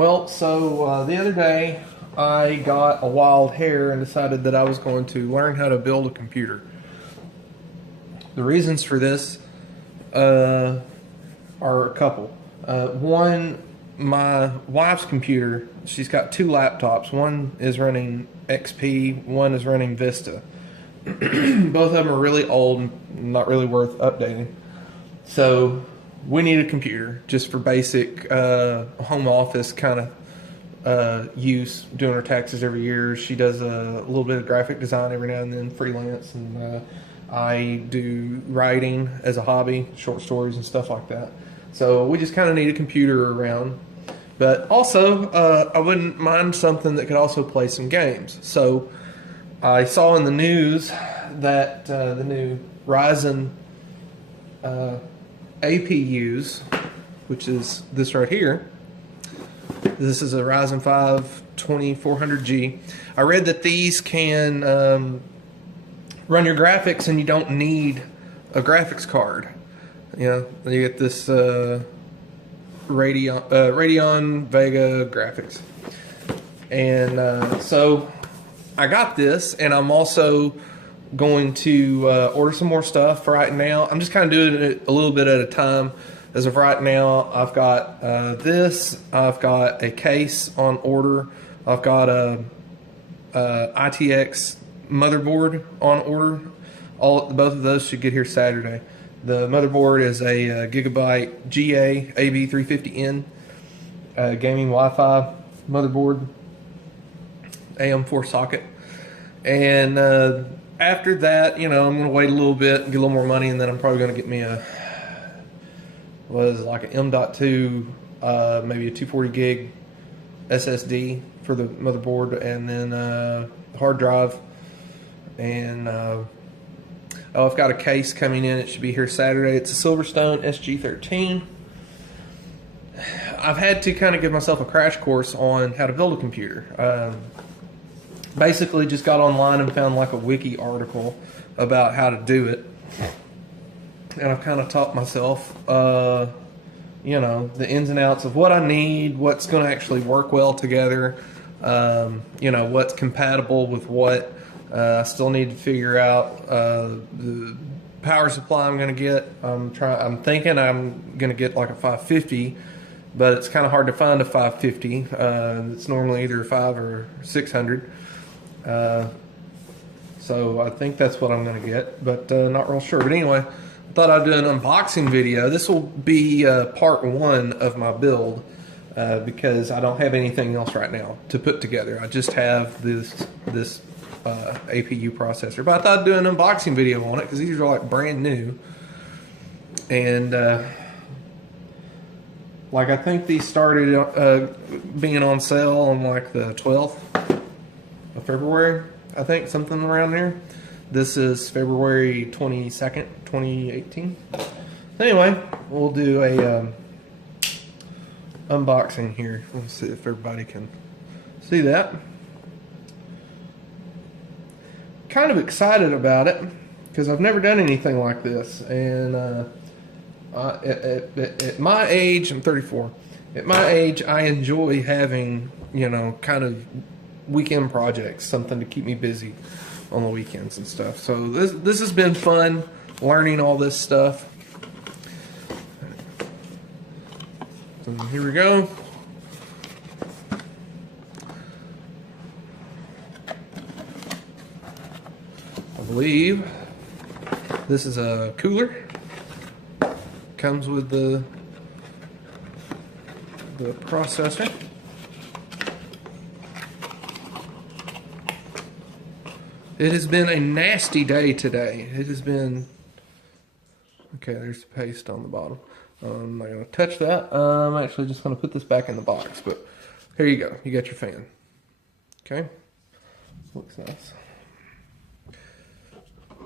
Well, so the other day I got a wild hair and decided that I was going to learn how to build a computer. The reasons for this are a couple. One, my wife's computer, she's got two laptops. One is running XP, one is running Vista. Both of them are really old and not really worth updating. So we need a computer just for basic home office kind of use, doing her taxes every year. She does a little bit of graphic design every now and then, freelance, and I do writing as a hobby, short stories and stuff like that. So we just kind of need a computer around. But also, I wouldn't mind something that could also play some games. So I saw in the news that the new Ryzen APUs, which is this right here. This is a Ryzen 5 2400G. I read that these can run your graphics and you don't need a graphics card. You know, you get this Radeon Vega graphics. And so I got this, and I'm also going to order some more stuff for right now. I'm just kind of doing it a little bit at a time. As of right now, I've got this. I've got a case on order. I've got a ITX motherboard on order. Both of those should get here Saturday. The motherboard is a Gigabyte GA AB350N gaming Wi-Fi motherboard, AM4 socket. And after that, you know, I'm going to wait a little bit, get a little more money, and then I'm probably going to get me a like an M.2, maybe a 240 gig SSD for the motherboard, and then hard drive. And I've got a case coming in. It should be here Saturday. It's a Silverstone SG13. I've had to kind of give myself a crash course on how to build a computer. Basically just got online and found like a wiki article about how to do it. And I've kind of taught myself, you know, the ins and outs of what I need, what's going to actually work well together, you know, what's compatible with what. I still need to figure out the power supply I'm going to get. I'm thinking I'm going to get like a 550, but it's kind of hard to find a 550. It's normally either 5 or 600. So I think that's what I'm going to get, but not real sure. But anyway, I thought I'd do an unboxing video. This will be part one of my build because I don't have anything else right now to put together. I just have this APU processor, but I thought I'd do an unboxing video on it because these are like brand new. And like I think these started being on sale on like the 12th of February, I think, something around there. This is February 22nd, 2018. Anyway, we'll do a unboxing here. Let's see if everybody can see that. Kind of excited about it because I've never done anything like this, and at my age, I'm 34. At my age, I enjoy having, you know, kind of weekend projects, something to keep me busy on the weekends and stuff. So this has been fun, learning all this stuff. So here we go. I believe this is a cooler. Comes with the processor. It has been a nasty day today. It has been... Okay, there's the paste on the bottom. I'm not going to touch that. I'm actually just going to put this back in the box. But here you go. You got your fan. Okay. Looks nice.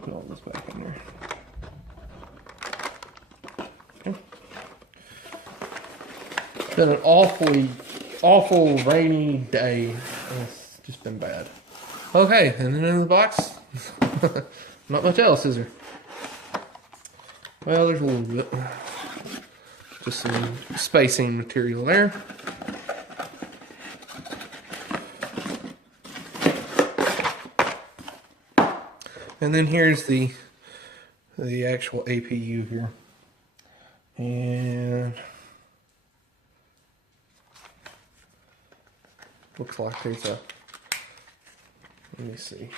Put all this back in there. Okay. It's been an awful rainy day. It's just been bad. Okay, and then in the box, not much else, is there? Well, there's a little bit. Just some spacing material there. And then here's the actual APU here. And looks like there's a, let me see,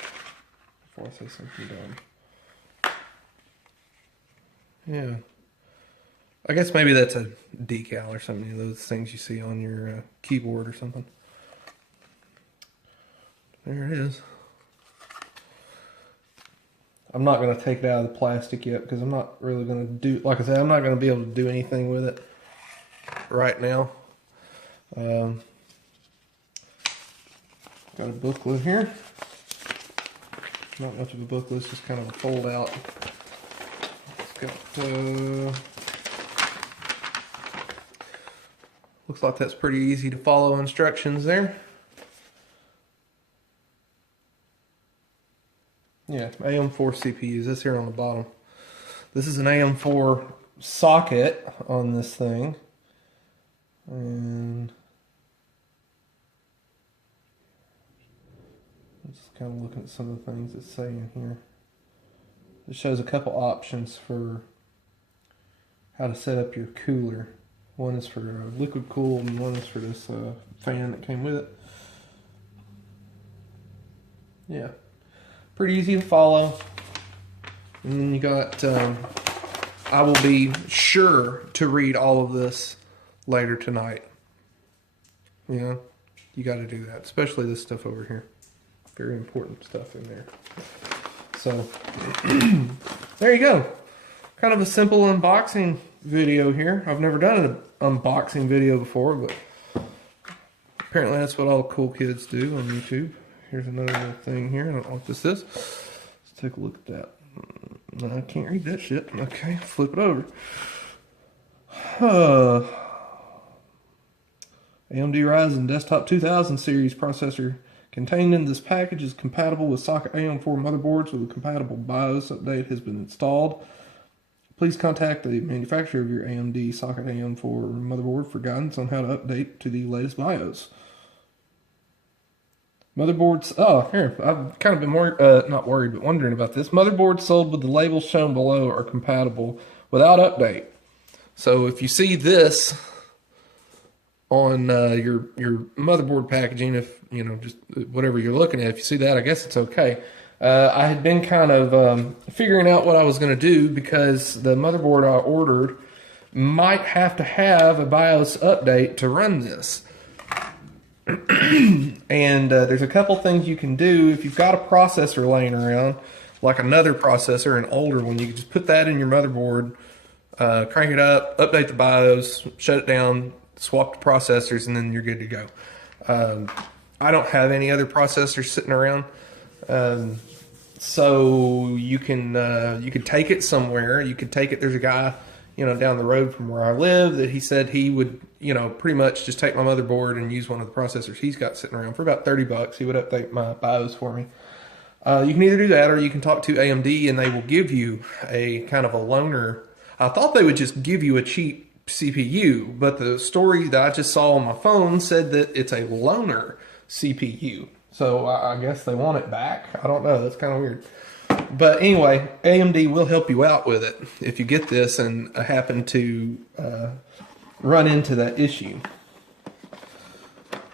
before I say something dumb. Yeah. I guess maybe that's a decal or something, you know, those things you see on your keyboard or something. There it is. I'm not going to take it out of the plastic yet because I'm not really going to do, like I said, I'm not going to be able to do anything with it right now. Got a booklet here. Not much of a booklet, it's just kind of a fold out. It's got, looks like that's pretty easy to follow instructions there. Yeah, AM4 CPUs, this here on the bottom. This is an AM4 socket on this thing. And I'm just kind of looking at some of the things it's saying here. It shows a couple options for how to set up your cooler. One is for liquid cool and one is for this fan that came with it. Yeah. Pretty easy to follow. And then you got, I will be sure to read all of this later tonight. You know, you got to do that, especially this stuff over here. Very important stuff in there. So, there you go. Kind of a simple unboxing video here. I've never done an unboxing video before, but apparently that's what all the cool kids do on YouTube. Here's another little thing here. I don't know what this is. Let's take a look at that. No, I can't read that shit. Okay, flip it over. AMD Ryzen Desktop 2000 series processor contained in this package is compatible with socket AM4 motherboards with a compatible BIOS update has been installed. Please contact the manufacturer of your AMD socket AM4 motherboard for guidance on how to update to the latest BIOS. Motherboards, oh, here, I've kind of been not worried, but wondering about this. Motherboards sold with the labels shown below are compatible without update. So if you see this on your motherboard packaging, if, you know, just whatever you're looking at, if you see that, I guess it's okay. I had been kind of figuring out what I was going to do because the motherboard I ordered might have to have a BIOS update to run this. And there's a couple things you can do if you've got a processor laying around, like another processor, an older one. You can just put that in your motherboard, crank it up, update the BIOS, shut it down, swap the processors, and then you're good to go. I don't have any other processors sitting around, so you can take it somewhere. You could take it. There's a guy, you know, down the road from where I live that he said he would, you know, pretty much just take my motherboard and use one of the processors he's got sitting around for about $30. He would update my BIOS for me. You can either do that or you can talk to AMD and they will give you a kind of a loaner. I thought they would just give you a cheap CPU, but the story that I just saw on my phone said that it's a loaner CPU. So I guess they want it back. I don't know. That's kind of weird. But anyway, AMD will help you out with it if you get this and happen to run into that issue.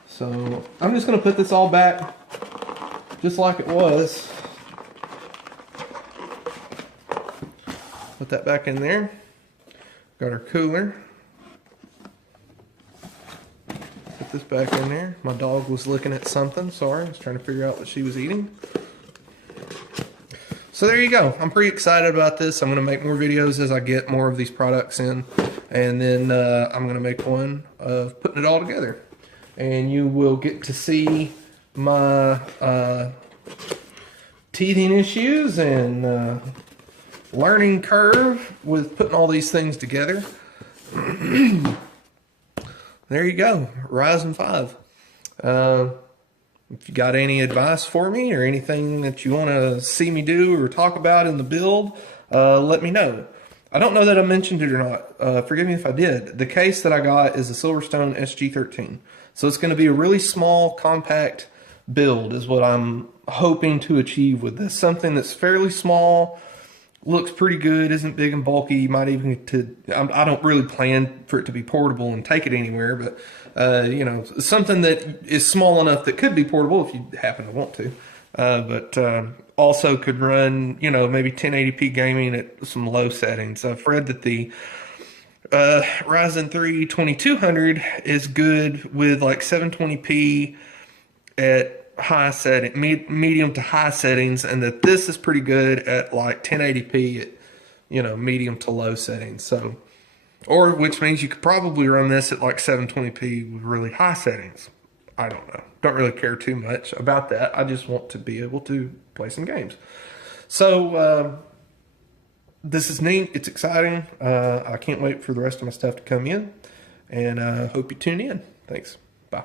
So I'm just going to put this all back just like it was. Put that back in there. Got our cooler. Put this back in there. My dog was looking at something. Sorry, I was trying to figure out what she was eating. So there you go. I'm pretty excited about this. I'm going to make more videos as I get more of these products in. And then I'm going to make one of putting it all together. And you will get to see my teething issues and learning curve with putting all these things together. There you go. Ryzen 5. If you got any advice for me or anything that you want to see me do or talk about in the build, let me know. I don't know that I mentioned it or not. Forgive me if I did. The case that I got is a Silverstone SG13. So it's going to be a really small, compact build is what I'm hoping to achieve with this. Something that's fairly small, looks pretty good, isn't big and bulky. Might even I don't really plan for it to be portable and take it anywhere, but you know, something that is small enough that could be portable if you happen to want to, but also could run, you know, maybe 1080p gaming at some low settings. I've read that the Ryzen 3 2200 is good with like 720p at high setting, medium to high settings, and that this is pretty good at like 1080p at, you know, medium to low settings. So, or which means you could probably run this at like 720p with really high settings. I don't know. Don't really care too much about that. I just want to be able to play some games. So, this is neat. It's exciting. I can't wait for the rest of my stuff to come in, and hope you tune in. Thanks. Bye.